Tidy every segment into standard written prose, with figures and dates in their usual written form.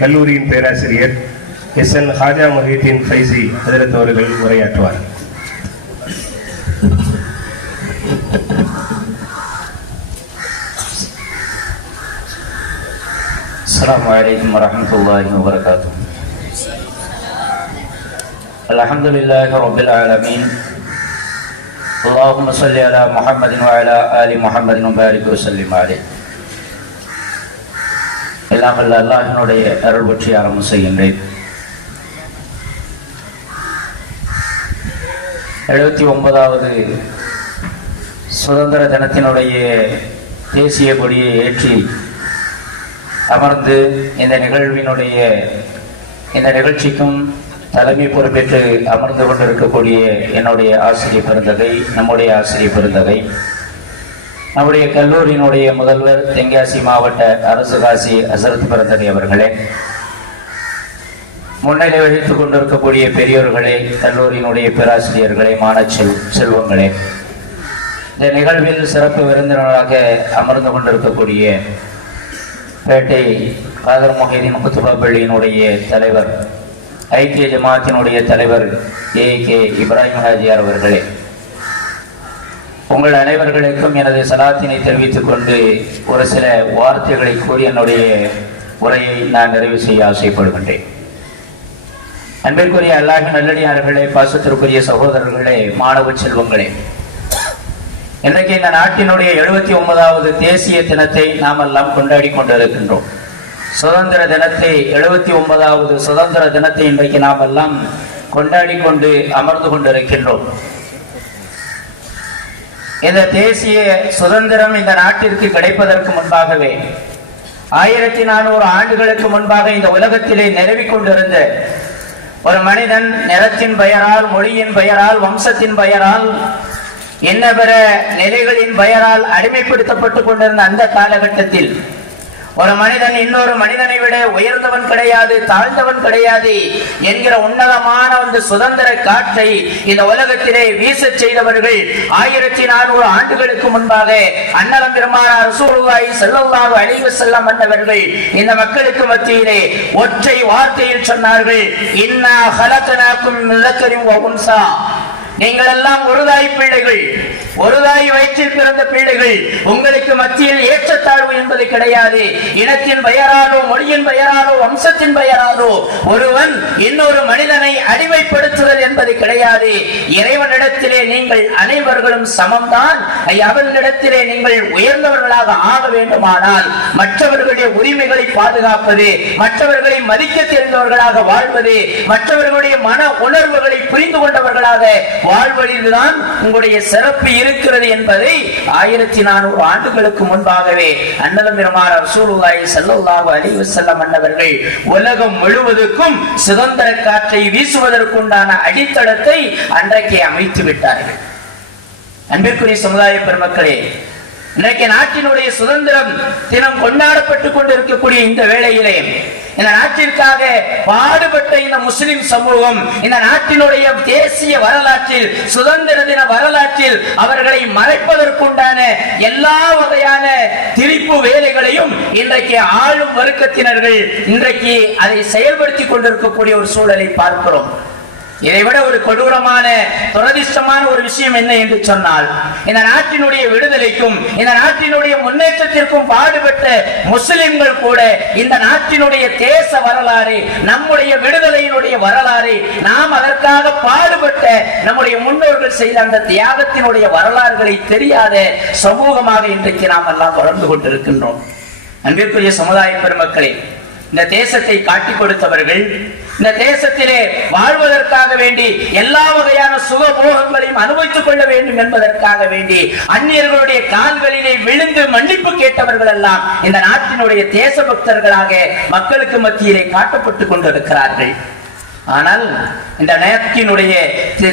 கல்லூரியின் பேராசிரியர் எஸ்.என். ஹாஜா முஹிதீன் ஃபைசி ஹஜரத் அவர்கள் உரையாற்றுவார். அஸ்ஸலாமு அலைக்கும் வரஹ்மத்துல்லாஹி வபரகாத்துஹு. அல்ஹம்துலில்லாஹி ரப்பில் ஆலமீன். அல்லாஹும்ம ஸல்லி அலா முஹம்மதின் வ அலா ஆலி முஹம்மதின் வ பாரிக் வ ஸல்லிம் அலைஹி. எல்லாம் வல்ல அல்லாஹ்வினுடைய அருள் பற்றி ஆரம்பம் செய்கின்றேன். 79வது சுதந்திர தினத்தினுடைய தேசிய கொடியை ஏற்றி அமர்ந்து இந்த நிகழ்ச்சிக்கும் தலைமை பொறுப்பேற்று அமர்ந்து கொண்டிருக்கக்கூடிய என்னுடைய ஆசிரியர் பெருந்தகை, நம்முடைய ஆசிரியர் பெருந்தகை, நம்முடைய கல்லூரியினுடைய முதல்வர், தென்காசி மாவட்ட அரசு காசி ஹசரத் பெருந்தகை அவர்களே, முன்னிலை வகித்துக் கொண்டிருக்கக்கூடிய பெரியோர்களே, கல்லூரியினுடைய பேராசிரியர்களே, செல்வங்களே, இந்த நிகழ்வில் சிறப்பு விருந்தினராக அமர்ந்து கொண்டிருக்கக்கூடிய பேட்டை காதர் முஹிதீன் குத்துபா பள்ளியினுடைய தலைவர், ஐக்கிய ஜமாத்தினுடைய தலைவர் ஏ.கே. இப்ராஹிம் ஹாஜியார் அவர்களே, உங்கள் அனைவர்களுக்கும் எனது சலாத்தினை தெரிவித்துக் கொண்டு ஒரு சில வார்த்தைகளை கூறி என்னுடைய உரையை நான் நிறைவு செய்ய ஆசைப்படுகின்றேன். அன்பிற்குரிய அல்லாஹ்வின் நல்லடியார்களே, பாசத்திற்குரிய சகோதரர்களே, மாணவ செல்வங்களே, இன்றைக்கு இந்த நாட்டினுடைய 79வது தேசிய தினத்தை நாம் எல்லாம் கொண்டாடி கொண்டிருக்கின்றோம். சுதந்திர தினத்தை 79வது சுதந்திர தினத்தை இன்றைக்கு நாம் எல்லாம் கொண்டாடி கொண்டு அமர்ந்து கொண்டிருக்கின்றோம். இந்த தேசிய சுதந்திரம் இந்த நாட்டிற்கு கிடைப்பதற்கு முன்பாகவே 1400 ஆண்டுகளுக்கு முன்பாக இந்த உலகத்திலே நிலவி கொண்டிருந்த ஒரு மனிதன் நிறத்தின் பெயரால், மொழியின் பெயரால், வம்சத்தின் பெயரால், என்ன பிற நிலைகளின் பெயரால் அடிமைப்படுத்தப்பட்டுக் கொண்டிருந்த அந்த காலகட்டத்தில் ஒரு மனிதன் இன்னொரு மனிதனை விட உயர்ந்தவன் கிடையாது, தாழ்ந்தவன் கிடையாது என்கிற உன்னதமான அந்த சுதந்திர காற்றை இந்த உலகத்திலே வீச செய்தவர்கள் 1400 ஆண்டுகளுக்கு முன்பாக அன்னலம் பெருமானார் ரசூலுல்லாஹி ஸல்லல்லாஹு அலைஹி வஸல்லம் அவர்கள் இந்த மக்களுக்கு மத்தியிலே ஒற்றை வார்த்தையில் சொன்னார்கள், இன்னா ஹலக்னாக்கும் மின் ذكر وانثى. நீங்கள் எல்லாம் ஒரு தாய் பிள்ளைகள், ஒரு தாய் வயிற்றில் பிறந்த பிள்ளைகள். உங்களுக்கு மத்தியில் ஏற்றத்தாழ்வு என்பது கிடையாது. இனத்தின் பெயராலோ, மொழியின் பெயராலோ, வம்சத்தின் பெயராலோ ஒருவன் இன்னொரு மனிதனை அடிமைப்படுத்துதல் என்பது கிடையாது. இறைவனிடத்திலே நீங்கள் அனைவர்களும் சமம்தான். அவனிடத்திலே நீங்கள் உயர்ந்தவர்களாக ஆக வேண்டுமானால் மற்றவர்களுடைய உரிமைகளை பாதுகாப்பது, மற்றவர்களை மதிக்க தெரிந்தவர்களாக வாழ்வது, மற்றவர்களுடைய மன உணர்வுகளை புரிந்து கொண்டவர்களாக வாழ்வதில்தான் உங்களுடைய சிறப்பு இருக்கிறது என்பதை 1400 ஆண்டுகளுக்கு முன்பாகவே அன்னலம் பெருமானார் ரசூலுல்லாஹி ஸல்லல்லாஹு அலைஹி வஸல்லம் அவர்கள் உலகம் முழுவதுக்கும் சுதந்திர காற்றை வீசுவதற்குண்டான அடித்தளத்தை அன்றைக்கே அமைத்து விட்டார்கள். அன்பிற்குரிய சமுதாய பெருமக்களே, இன்றைக்கு நாட்டினுடைய சுதந்திரம் தினம் கொண்டாடப்பட்டுக் கொண்டிருக்கக்கூடிய இந்த வேளையிலே இந்த நாட்டிற்காக பாடுபட்ட இந்த முஸ்லிம் சமூகம் இந்த நாட்டினுடைய தேசிய வரலாற்றில், சுதந்திர தின வரலாற்றில் அவர்களை மறைப்பதற்குண்டான எல்லா வகையான திரிப்பு வேலைகளையும் இன்றைக்கு ஆளும் வர்க்கத்தினர்கள் இன்றைக்கு அதை செயல்படுத்தி கொண்டிருக்கக்கூடிய ஒரு சூழலை பார்க்கிறோம். இதைவிட ஒரு கொடூரமான, துரதிஷ்டமான ஒரு விஷயம் என்ன என்று சொன்னால், இந்த நாட்டினுடைய விடுதலைக்கும் இந்த நாட்டினுடைய முன்னேற்றத்திற்கும் பாடுபட்ட முஸ்லிம்கள் கூட இந்த நாட்டினுடைய தேச வரலாறு, நம்முடைய விடுதலையினுடைய வரலாறு, நாம் அதற்காக பாடுபட்ட நம்முடைய முன்னோர்கள் செய்த அந்த தியாகத்தினுடைய வரலாறுகளை தெரியாத சமூகமாக இன்றைக்கு நாம் எல்லாம் வளர்ந்து கொண்டிருக்கின்றோம். அன்பிற்குரிய சமுதாய பெருமக்களே, இந்த தேசத்தை காட்டிக் கொடுத்தவர்கள், இந்த தேசத்திலே வாழ்வதற்காக வேண்டி எல்லா வகையான சுகபோகங்களையும் அனுபவித்துக் கொள்ள வேண்டும் என்பதற்காக வேண்டி அந்நியர்களுடைய கால்களிலே விழுந்து மன்னிப்பு கேட்டவர்கள் எல்லாம் இந்த நாட்டினுடைய தேசபக்தர்களாக மக்களுக்கு மத்தியிலே காட்டப்பட்டுக் கொண்டிருக்கிறார்கள். ஆனால் இந்த நாட்டினுடைய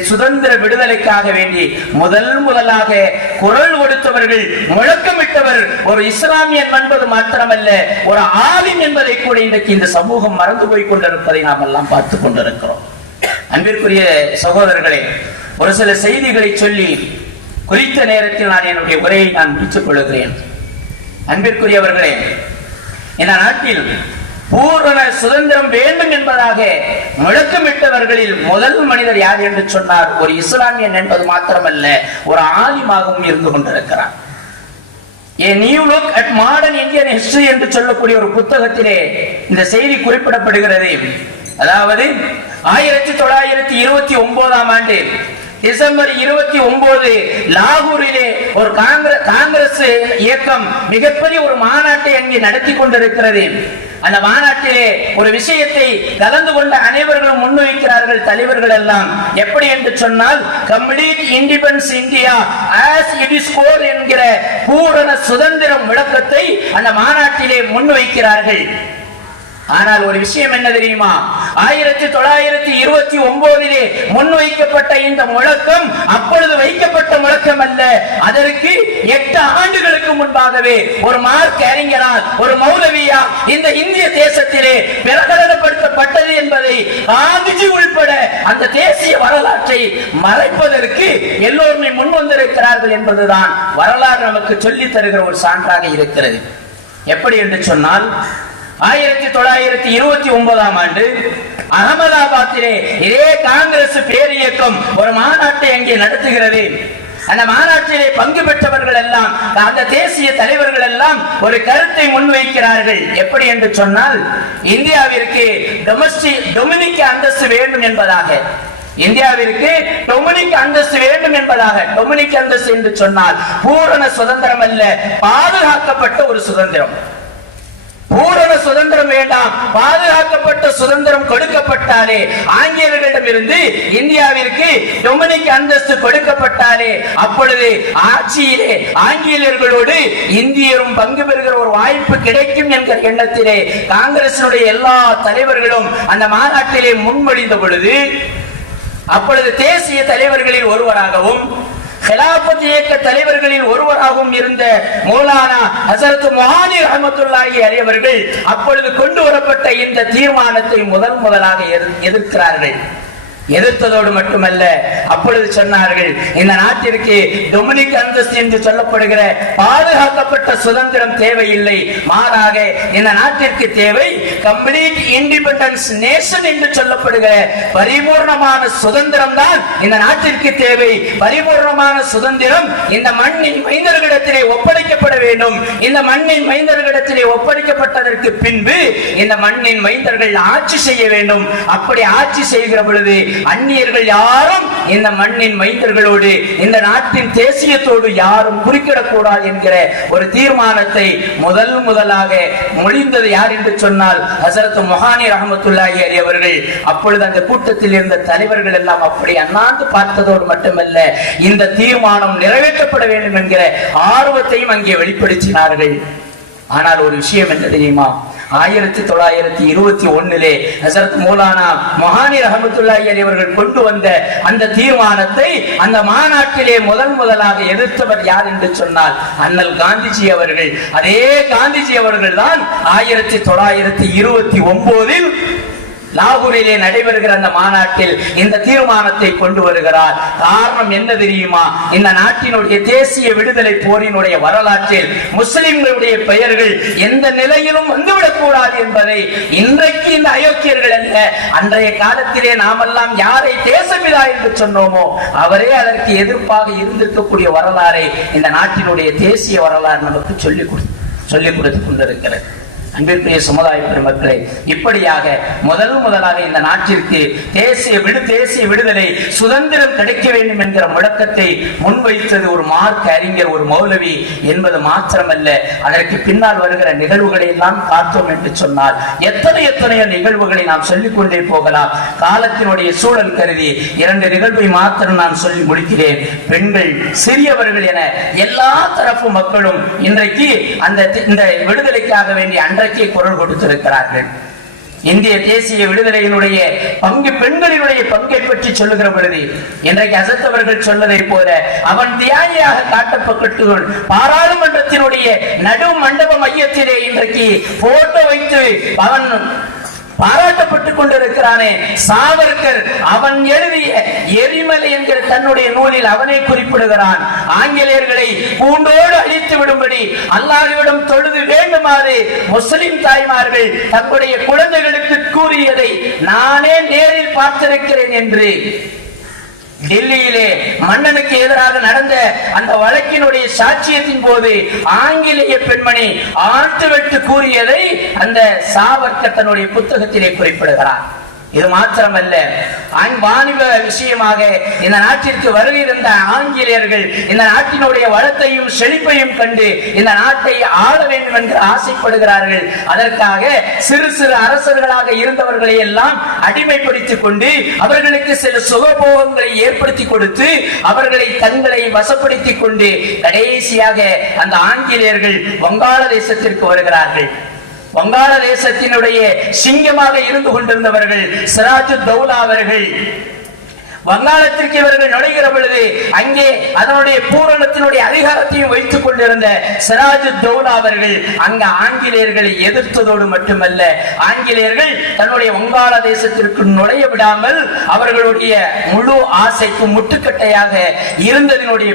சுதந்திர விடுதலைக்காக வேண்டி முதலாக குரல் கொடுத்தவர்கள், முழக்கமிட்டவர் ஒரு இஸ்லாமியன் என்பது மாத்திரமல்ல, ஒரு ஆலிம் என்பதை கூட இன்றைக்கு இந்த சமூகம் மறந்து போய் கொண்டிருப்பதை நாம் எல்லாம் பார்த்து கொண்டிருக்கிறோம். அன்பிற்குரிய சகோதரர்களே, ஒரு சில செய்திகளை சொல்லி குறித்த நேரத்தில் நான் என்னுடைய உரையை நான் முடித்துக் கொள்கிறேன். அன்பிற்குரியவர்களே, இந்த நாட்டில் பூரண சுதந்திரம் வேண்டும் என்பதாக முழக்கமிட்டவர்களில் முதல் மனிதர் யார் என்று சொன்னார்? ஒரு இஸ்லாமியன் என்பது மாத்திரமல்ல, ஒரு ஆலிமாகவும் இருந்து கொண்டிருக்கிறார். A New Look at Modern Indian History என்று சொல்லக்கூடிய ஒரு புத்தகத்திலே இந்த செய்தி குறிப்பிடப்படுகிறது. அதாவது 1929ஆம் ஆண்டு டிசம்பர் 29 லாகூரிலே ஒரு காங்கிரஸ் இயக்கம் மிகப்பெரிய ஒரு மாநாட்டை அங்கே நடத்தி கொண்டிருக்கிறது. அந்த மாநாட்டிலே ஒரு விஷயத்தை கலந்து கொண்ட அனைவர்களும் முன்வைக்கிறார்கள், தலைவர்கள் எல்லாம். எப்படி என்று சொன்னால், complete independence India as it is core என்கிற பூரண சுதந்திரம் விளக்கத்தை அந்த மாநாட்டிலே முன்வைக்கிறார்கள். ஆனால் ஒரு விஷயம் என்ன தெரியுமா? 1929 முன்வைக்கப்பட்ட இந்த முழக்கம் அப்பொழுது வைக்கப்பட்ட முழக்கம் அல்ல. அதற்கு 8 ஆண்டுகளுக்கு முன்பாகவே ஒரு மார்க் அறிஞரால், ஒரு மௌலவியா இந்த இந்திய தேசத்திலே பிரகடனப்படுத்தப்பட்டது என்பதை காந்திஜி உள்பட அந்த தேசிய வரலாற்றை மறைப்பதற்கு எல்லோருமே முன் வந்திருக்கிறார்கள் என்பதுதான் வரலாறு நமக்கு சொல்லித் தருகிற ஒரு சான்றாக இருக்கிறது. எப்படி என்று சொன்னால், 1929ஆம் ஆண்டு அகமதாபாத்திலே இதே காங்கிரஸ் பேரியக்கம் ஒரு மாநாட்டை அங்கே நடத்துகிறது. அந்த மாநாட்டிலே பங்கு பெற்றவர்கள் எல்லாம், அந்த தேசிய தலைவர்கள் எல்லாம் ஒரு கருத்தை முன்வைக்கிறார்கள். எப்படி என்று சொன்னால், இந்தியாவிற்கு டொமினிக் அந்தஸ்து வேண்டும் என்பதாக. இந்தியாவிற்கு டொமினிக் அந்தஸ்து வேண்டும் என்பதாக. டொமினிக் அந்தஸ்து என்று சொன்னால் பூரண சுதந்திரம் அல்ல, பாதுகாக்கப்பட்ட ஒரு சுதந்திரம். பூரண சுதந்திரம் வேண்டாம், பாதுகாக்கப்பட்ட சுதந்திரம் கொடுக்கப்பட்டாலே, ஆங்கிலேயர்களிடமிருந்து இந்தியாவிற்கு டொமினிக் அந்தஸ்து கொடுக்கப்பட்டாலே அப்பொழுது ஆட்சியிலே ஆங்கிலேயர்களோடு இந்தியரும் பங்கு பெறுகிற ஒரு வாய்ப்பு கிடைக்கும் என்கிற எண்ணத்திலே காங்கிரசினுடைய எல்லா தலைவர்களும் அந்த மாநாட்டிலே முன்மொழிந்த பொழுது, அப்பொழுது தேசிய தலைவர்களில் ஒருவராகவும் கிலாபத் இயக்க தலைவர்களில் ஒருவராகவும் இருந்த மௌலானா ஹசரத் மொஹானி ரஹ்மத்துல்லாஹி அலைஹி அவர்கள் அப்பொழுது கொண்டு வரப்பட்ட இந்த தீர்மானத்தை முதலாக எதிர்க்கிறார்கள். எதிர்த்ததோடு மட்டுமல்ல, அப்பொழுது சொன்னார்கள், இந்த நாட்டிற்கு டொமினிக் அந்தஸ்து என்று சொல்லப்படுகிற பாதுகாக்கப்பட்ட சுதந்திரம் தேவையில்லை, மாறாக இந்த நாட்டிற்கு தேவை கம்ப்ளீட் இண்டிபெண்டன்ஸ் நேஷன் என்று சொல்லப்படுகிற பரிபூர்ணமான சுதந்திரம் தான் இந்த நாட்டிற்கு தேவை. பரிபூர்ணமான சுதந்திரம் இந்த மண்ணின் மைந்தர்களிடத்திலே ஒப்படைக்கப்பட வேண்டும். இந்த மண்ணின் மைந்தர்களிடத்திலே ஒப்படைக்கப்பட்டதற்கு பின்பு இந்த மண்ணின் மைந்தர்கள் ஆட்சி செய்ய வேண்டும். அப்படி ஆட்சி செய்கிற பொழுது அந்நியர்கள் யாரும் இந்த மண்ணின் மைந்தர்களோடு, இந்த நாட்டின் தேசியத்தோடு யாரும் குறுக்கிடக்கூடாது என்கிற ஒரு தீர்மானத்தை முதலாக மொழிந்தது யார் என்று சொன்னால் ஹசரத் மொஹானி ரஹ்மத்துல்லாஹி அலைஹி அவர்கள். அப்பொழுது அந்த கூட்டத்தில் இருந்த தலைவர்கள் எல்லாம் அப்படி அண்ணாந்து பார்த்ததோடு மட்டுமல்ல, இந்த தீர்மானம் நிறைவேற்றப்பட வேண்டும் என்கிற ஆர்வத்தையும் அங்கே வெளிப்படுத்தினார்கள். ஆனால் ஒரு விஷயம் என்ன தெரியுமா? 1921 ஹசரத் மௌலானா மொஹானி ரஹ்மத்துல்லாஹி அலைஹி அவர்கள் கொண்டு வந்த அந்த தீர்மானத்தை அந்த மாநாட்டிலே முதலாக எதிர்த்தவர் யார் என்று சொன்னால் அண்ணல் காந்திஜி அவர்கள். அதே காந்திஜி அவர்கள் தான் 1929 லாகூரிலே நடைபெறுகிற அந்த மாநாட்டில் இந்த தீர்மானத்தை கொண்டு வருகிறார். காரணம் என்ன தெரியுமா? இந்த நாட்டினுடைய தேசிய விடுதலை போரினுடைய வரலாற்றில் முஸ்லிம்களுடைய பெயர்கள் எந்த நிலையிலும் வந்துவிடக் கூடாது என்பதை இன்றைக்கு இந்த அயோக்கியர்கள் அல்ல, அன்றைய காலத்திலே நாமெல்லாம் யாரை தேசபிதா என்று சொன்னோமோ அவரே அதற்கு எதிர்ப்பாக இருந்திருக்கக்கூடிய வரலாறை இந்த நாட்டினுடைய தேசிய வரலாறு நமக்கு சொல்லிக் கொடுத்து கொண்டிருக்கிறது. அன்பிற்குரிய சமுதாய பெருமக்களே, இப்படியாக முதலாக இந்த நாட்டிற்கு தேசிய விடுதலை சுதந்திரம் கிடைக்க வேண்டும் என்கிற முழக்கத்தை முன்வைத்தது ஒரு மார்க் அறிஞர், ஒரு மௌலவி என்பது மாத்திரமல்ல, அதற்கு பின்னால் வருகிற நிகழ்வுகளை எல்லாம் பார்த்தோம் என்று சொன்னால் எத்தனையோ நிகழ்வுகளை நாம் சொல்லிக் கொண்டே போகலாம். காலத்தினுடைய சூழல் கருதி 2 நிகழ்வை மாத்திரம் நான் சொல்லி முடிக்கிறேன். பெண்கள், சிறியவர்கள் என எல்லா தரப்பு மக்களும் இன்றைக்கு இந்த விடுதலைக்காக வேண்டிய அன்றைக்கே குரல் கொடுத்திருக்கிறார்கள். இந்திய தேசிய விடுதலையினுடைய பங்கு, பெண்களினுடைய பங்கை பற்றி சொல்லுகிற பொழுது இன்றைக்கு அசத்தவர்கள் சொன்னதை போல அவன் தியாகியாக காட்டப்பட்டு பாராளுமன்றத்தினுடைய நடு மண்டப மையத்திலே இன்றைக்கு போட்டோ வைத்து அவன் பாராட்டப்பட்டுக் கொண்டிருக்கிறானே சாவர்கர், அவன் எழுதிய எரிமலை என்கிற தன்னுடைய நூலில் அவனை குறிப்பிடுகிறான். ஆங்கிலேயர்களை பூண்டோடு அழித்து விடும்படி அல்லாஹ்விடம் தொழுது வேண்டுமாறு முஸ்லிம் தாய்மார்கள் தங்களுடைய குழந்தைகளுக்கு கூறியதை நானே நேரில் பார்த்திருக்கிறேன் என்று டெல்லியிலே மன்னனுக்கு எதிராக நடந்த அந்த வழக்கினுடைய சாட்சியத்தின் போது ஆங்கிலேய பெண்மணி ஆட்டுவெட்டு கூறியதை அந்த சாவர்கர் தன்னுடைய புத்தகத்திலே குறிப்பிடுகிறார். இது மாத்திரமல்ல, வாணிப விஷயமாக இந்த நாட்டிற்கு வருகின்ற ஆங்கிலேயர்கள் இந்த நாட்டினுடைய வளத்தையும் செழிப்பையும் கண்டு இந்த நாட்டை ஆள வேண்டும் என்று ஆசைப்படுகிறார்கள். அதற்காக சிறு சிறு அரசர்களாக இருந்தவர்களை எல்லாம் அடிமைப்படுத்திக் கொண்டு அவர்களுக்கு சில சுகபோகங்களை ஏற்படுத்தி கொடுத்து அவர்களை தங்களை வசப்படுத்திக் கொண்டு கடைசியாக அந்த ஆங்கிலேயர்கள் வங்காளதேசத்திற்கு வருகிறார்கள். வங்காளதேசத்தினுடைய சிங்கமாக இருந்து கொண்டிருந்தவர்கள் சிராஜுத்தௌலா அவர்கள் வங்காளத்திற்கு இவர்கள் நுழைகிற பொழுது அங்கே அதனுடைய பூரணத்தினுடைய அதிகாரத்தையும் வைத்துக் கொண்டிருந்த சிராஜுத்தௌலா அவர்கள் அங்க ஆங்கிலேயர்களை எதிர்த்ததோடு மட்டுமல்ல, ஆங்கிலேயர்கள் தன்னுடைய வங்காளதேசத்திற்கு நுழைய விடாமல் அவர்களுடைய முழு ஆசைக்கும் முட்டுக்கட்டையாக இருந்ததனுடைய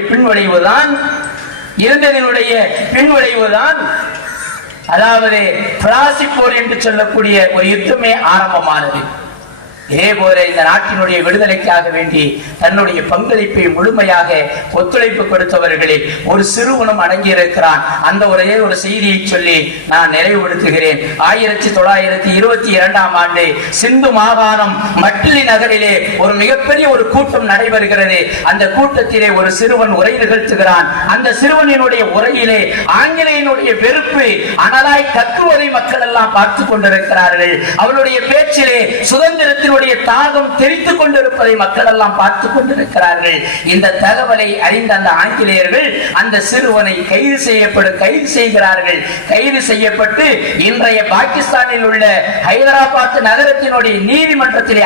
பின்விளைவுதான் அதாவது பிளாசி போர் என்று சொல்லக்கூடிய ஒரு யுத்தமே ஆரம்பமானது. இதே போல இந்த நாட்டினுடைய விடுதலைக்காக வேண்டி தன்னுடைய பங்களிப்பை முழுமையாக ஒத்துழைப்பு கொடுத்தவர்களில் ஒரு சிறுவனும் அடங்கியிருக்கிறான். அந்த ஒரே ஒரு செய்தியை சொல்லி நான் நிறைவுபடுத்துகிறேன். 1922ஆம் ஆண்டு சிந்து மாகாணம் மட்டிலி நகரிலே ஒரு மிகப்பெரிய ஒரு கூட்டம் நடைபெறுகிறது. அந்த கூட்டத்திலே ஒரு சிறுவன் உரை நிகழ்த்துகிறான். அந்த சிறுவனினுடைய உரையிலே ஆங்கிலேயனுடைய வெறுப்பு அனலாய் கக்குவதை மக்கள் எல்லாம் பார்த்து கொண்டிருக்கிறார்கள். அவளுடைய பேச்சிலே சுதந்திரத்தின் தாகம் தெரித்துக் கொண்டிருப்பதை மக்கள் எல்லாம் பார்த்துக் கொண்டிருக்கிறார்கள். இந்த தகவலை அறிந்த அந்த ஆங்கிலேயர்கள் அந்த சிறுவனை கைது செய்கிறார்கள். கைது செய்யப்பட்டு இன்றைய பாகிஸ்தானில் உள்ள ஹைதராபாத் நகரத்தினுடைய நீதிமன்றத்திலே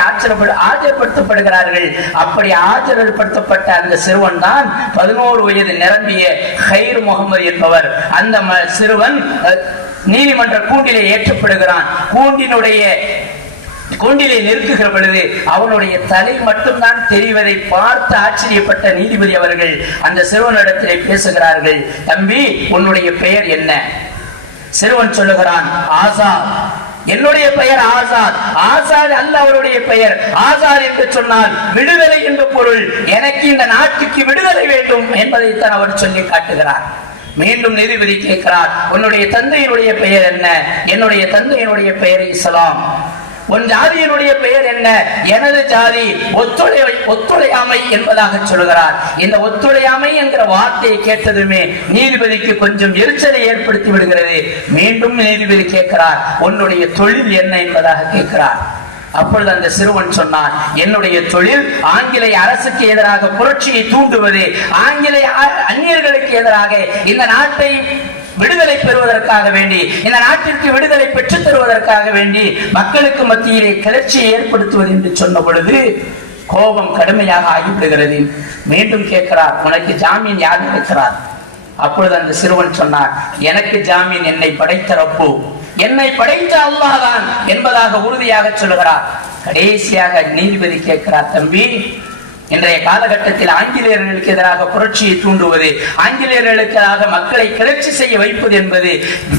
ஆஜர்படுத்தப்படுகிறார்கள். அப்படி ஆஜர்படுத்தப்பட்ட அந்த சிறுவன் தான் 11 வயது நிரம்பிய ஹைர் முகமது என்பவர். அந்த சிறுவன் நீதிமன்ற கூண்டிலே ஏற்றப்படுகிறான். கூண்டிலே நிறுத்துகிற பொழுது அவனுடைய தலை மட்டும்தான் தெரிவதை பார்த்து ஆச்சரியப்பட்ட நீதிபதி அவர்கள் அந்த சிறுவனிடத்திலே பேசுகிறார்கள். தம்பி, உன்னுடைய பெயர் என்ன? சிறுவன் சொல்லுகிறான், ஆசாத். என்னுடைய பெயர் ஆசாத். ஆசாத் அல்ல அவருடைய பெயர். ஆசாத் என்று சொன்னால் விடுதலை என்று பொருள். எனக்கு இந்த நாட்டுக்கு விடுதலை வேண்டும் என்பதைத்தான் அவர் சொல்லி காட்டுகிறார். மீண்டும் நீதிபதி கேட்கிறார், உன்னுடைய தந்தையினுடைய பெயர் என்ன? என்னுடைய தந்தையினுடைய பெயர் இஸ்லாம். உன் ஜாதியினுடைய பெயர் என்ன? எனது ஜாதி ஒத்துழையாமை என்பதாக சொல்கிறார். இந்த ஒத்துழையாமை என்கிற வார்த்தையை கேட்டதுமே நீதிபதிக்கு கொஞ்சம் எரிச்சலை ஏற்படுத்தி விடுகிறது. மீண்டும் நீதிபதி கேட்கிறார், உன்னுடைய தொழில் என்ன என்பதாக கேட்கிறார். அப்பொழுது அந்த சிறுவன் சொன்னான், என்னுடைய தொழில் ஆங்கிலேய அரசுக்கு எதிராக புரட்சியை தூண்டுவது, ஆங்கிலேய அந்நியர்களுக்கு எதிராக இந்த நாட்டை விடுதலை பெறுவதற்காக வேண்டி, இந்த நாட்டிற்கு விடுதலை பெற்றுத் தருவதற்காக வேண்டி மக்களுக்கு மத்தியிலே கிளர்ச்சியை ஏற்படுத்துவது என்று சொன்ன பொழுது கோபம் கடுமையாக ஆகிவிடுகிறது. மீண்டும் கேட்கிறார், உனக்கு ஜாமீன் யார் இருக்கிறார்? அப்பொழுது அந்த சிறுவன் சொன்னார், எனக்கு ஜாமீன் என்னை படைத்த ரப்பு, என்னை படைத்த அல்லாஹ் தான் என்பதாக உறுதியாக சொல்கிறார். கடைசியாக நீதிபதி கேட்கிறார், தம்பி, இன்றைய காலகட்டத்தில் ஆங்கிலேயர்களுக்கு எதிராக புரட்சியை தூண்டுவது, ஆங்கிலேயர்களுக்கு எதிராக மக்களை கிளர்ச்சி செய்ய வைப்பது என்பது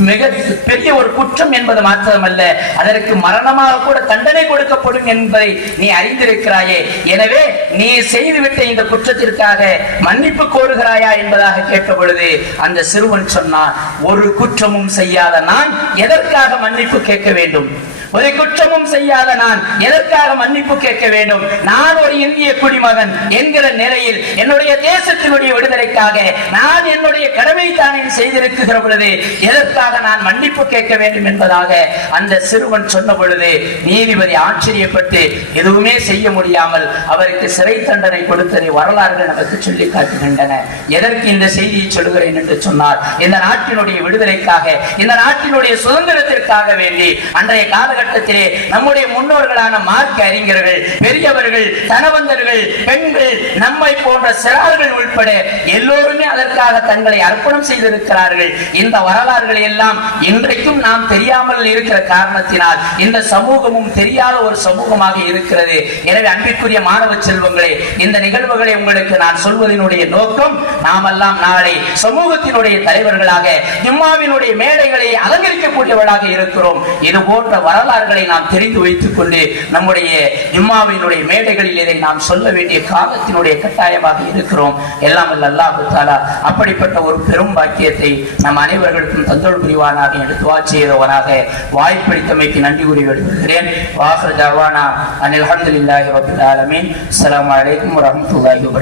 மிக பெரிய ஒரு குற்றம் என்பது மாத்திரமல்ல, அதற்கு மரணமாக கூட தண்டனை கொடுக்கப்படும் என்பதை நீ அறிந்திருக்கிறாயே. எனவே நீ செய்துவிட்ட இந்த குற்றத்திற்காக மன்னிப்பு கோருகிறாயா என்பதாக கேட்ட பொழுது அந்த சிறுவன் சொன்னான், ஒரு குற்றமும் செய்யாத நான் எதற்காக மன்னிப்பு கேட்க வேண்டும்? ஒரு குற்றமும் செய்யாத நான் எதற்காக மன்னிப்பு கேட்க வேண்டும்? நான் ஒரு இந்திய குடிமகன் என்கிற நிலையில் என்னுடைய தேசத்தினுடைய விடுதலைக்காக நான் என்னுடைய கடமை தானே செய்திருக்கிற பொழுது எதற்காக நான் மன்னிப்பு கேட்க வேண்டும் என்பதாக அந்த சிறுவன் சொன்ன பொழுது நீதிபதி ஆச்சரியப்பட்டு எதுவுமே செய்ய முடியாமல் அவருக்கு சிறை தண்டனை கொடுத்ததை வரலாறுகள் நமக்கு சொல்லி காட்டுகின்றன. எதற்கு இந்த செய்தியை சொல்கிறேன் என்று சொன்னால், இந்த நாட்டினுடைய விடுதலைக்காக, இந்த நாட்டினுடைய சுதந்திரத்திற்காக வேண்டி அன்றைய கால காலகட்டத்திலே நம்முடைய முன்னோர்களான மார்க்க அறிஞர்கள், பெரியவர்கள், தனவந்தர்கள், பெண்கள், நம்மை போன்ற சிறார்கள் உட்பட எல்லோருமே அதற்காக தங்களை அர்ப்பணம் செய்திருக்கிறார்கள். இந்த வரலாறுகளை எல்லாம் இன்றைக்கும் நாம் தெரியாமல் இருக்கிற காரணத்தினால் இந்த சமூகமும் தெரியாத ஒரு சமூகமாக இருக்கிறது. எனவே அன்பிற்குரிய மாணவ செல்வங்களே, இந்த நிகழ்வுகளை உங்களுக்கு நான் சொல்வதனுடைய நோக்கம், நாமெல்லாம் நாளை சமூகத்தினுடைய தலைவர்களாக ஜும்மாவினுடைய மேடைகளை அலங்கரிக்கக்கூடியவர்களாக இருக்கிறோம். இது போன்ற வரலாறுகளை நாம் தெரிந்து வைத்துக் கொண்டு நம்முடைய ஜும்மாவினுடைய மேடைகளில் இதை நாம் சொல்ல வேண்டிய காலத்தினுடைய கட்டாயமாக இருக்கிறோம். எல்லாம் அல்லாஹ் தஆலா அப்படிப்பட்ட ஒரு பெரும் பாக்கியத்தை நம் அனைவர்களுக்கும் தந்தொள் புரிவானாக என்று துஆ செய்தவனாக வாய்ப்பளித்தமைக்கு நன்றி கூறி விடுகிறேன். வாஹிர் தஅவானா அனில் ஹம்துலில்லாஹி ரப்பில் ஆலமீன். அஸ்ஸலாமு அலைக்கும் வரஹ்மத்துல்லாஹி வபரகாத்துஹு.